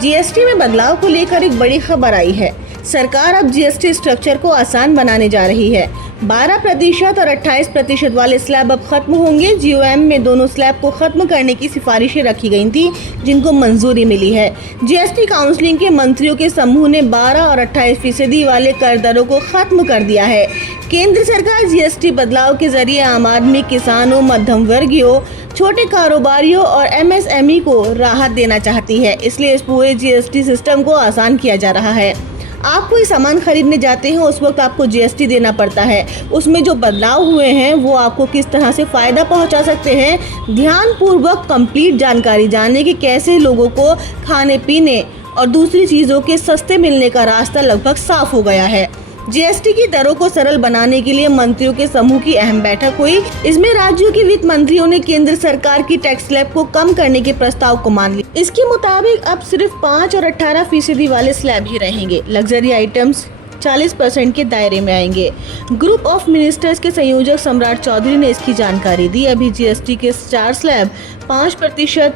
GST में बदलाव को लेकर एक बड़ी खबर आई है। सरकार अब जीएसटी स्ट्रक्चर को आसान बनाने जा रही है। 12% और 28% वाले स्लैब अब खत्म होंगे। जीओएम में दोनों स्लैब को खत्म करने की सिफारिशें रखी गई थी, जिनको मंजूरी मिली है। जीएसटी काउंसिलिंग के मंत्रियों के समूह ने 12 और 28% वाले कर दरों को खत्म कर दिया है। केंद्र सरकार जीएसटी बदलाव के जरिए आम आदमी, किसानों, मध्यम वर्गीयों, छोटे कारोबारियों और एमएसएमई को राहत देना चाहती है। इसलिए इस पूरे जीएसटी सिस्टम को आसान किया जा रहा है। आप कोई सामान खरीदने जाते हैं, उस वक्त आपको जीएसटी देना पड़ता है। उसमें जो बदलाव हुए हैं वो आपको किस तरह से फ़ायदा पहुंचा सकते हैं, ध्यानपूर्वक कंप्लीट जानकारी जाने कि कैसे लोगों को खाने पीने और दूसरी चीज़ों के सस्ते मिलने का रास्ता लगभग साफ हो गया है। जीएसटी की दरों को सरल बनाने के लिए मंत्रियों के समूह की अहम बैठक हुई। इसमें राज्यों के वित्त मंत्रियों ने केंद्र सरकार की टैक्स स्लैब को कम करने के प्रस्ताव को मान लिया। इसके मुताबिक अब सिर्फ 5 और 18% वाले स्लैब ही रहेंगे। लग्जरी आइटम्स 40% के दायरे में आएंगे। ग्रुप ऑफ मिनिस्टर्स के संयोजक सम्राट चौधरी ने इसकी जानकारी दी। अभी जीएसटी के 4 स्लैब 5%,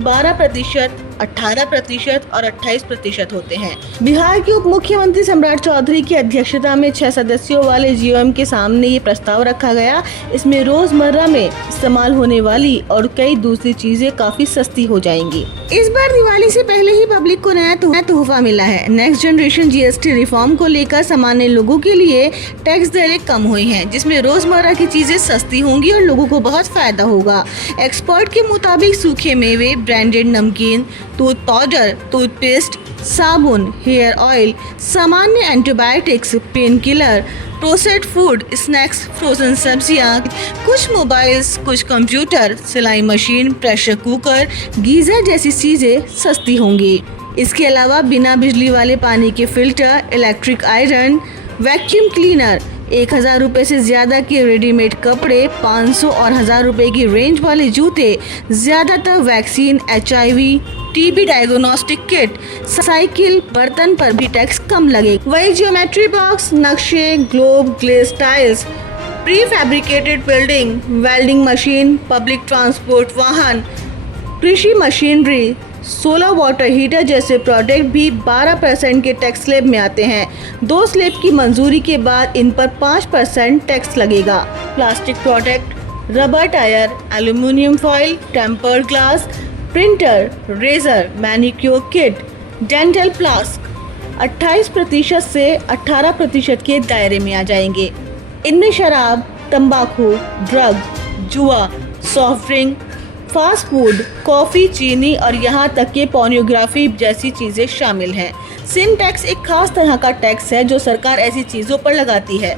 12%, 18% और 28% होते हैं। बिहार के उप मुख्यमंत्री सम्राट चौधरी की अध्यक्षता में 6 सदस्यों वाले जीओएम के सामने ये प्रस्ताव रखा गया। इसमें रोजमर्रा में इस्तेमाल होने वाली और कई दूसरी चीजें काफी सस्ती हो जाएंगी। इस बार दिवाली से पहले ही पब्लिक को नया तोहफा मिला है। नेक्स्ट जनरेशन जीएसटी रिफॉर्म को लेकर सामान्य लोगों के लिए टैक्स दरें कम हुई हैं, जिसमें रोजमर्रा की चीजें सस्ती होंगी और लोगों को बहुत फायदा होगा। एक्सपर्ट के मुताबिक सूखे मेवे, ब्रांडेड नमकीन, टूथ पाउडर, टूथपेस्ट, साबुन, हेयर ऑयल, सामान्य antibiotics, pain killer, processed food, snacks, frozen सब्जियां, कुछ मोबाइल्स, कुछ कंप्यूटर, सिलाई मशीन, प्रेशर कुकर, गीजर जैसी चीजें सस्ती होंगी। इसके अलावा बिना बिजली वाले पानी के filter, electric iron, vacuum cleaner, 1000 रुपये से ज़्यादा के रेडीमेड कपड़े, 500 और 1000 रुपये की रेंज वाले जूते, ज़्यादातर vaccine, HIV, TB diagnostic kit, cycle, बर्तन पर भी टैक्स कम लगेगा। वही ज्योमेट्री बॉक्स, नक्शे, globe, glace tiles, pre fabricated building, welding machine, public transport वाहन, कृषि मशीनरी, सोलर वाटर हीटर जैसे प्रोडक्ट भी 12% के टैक्स स्लैब में आते हैं। 2 स्लैब की मंजूरी के बाद इन पर 5% टैक्स लगेगा। Plastic product, rubber tyre, aluminium foil, tempered glass, printer, razor, manicure kit, dental flask 28% से 18% के दायरे में आ जाएंगे। इनमें शराब, तंबाकू, ड्रग, जुआ, soft drink, fast food, coffee, चीनी और यहाँ तक के पोर्नोग्राफी जैसी चीज़ें शामिल हैं। सिन टैक्स एक खास तरह का टैक्स है जो सरकार ऐसी चीज़ों पर लगाती है।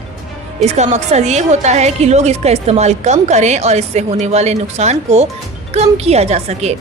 इसका मकसद ये होता है कि लोग इसका इस्तेमाल कम करें और इससे होने वाले नुकसान को कम किया जा सके।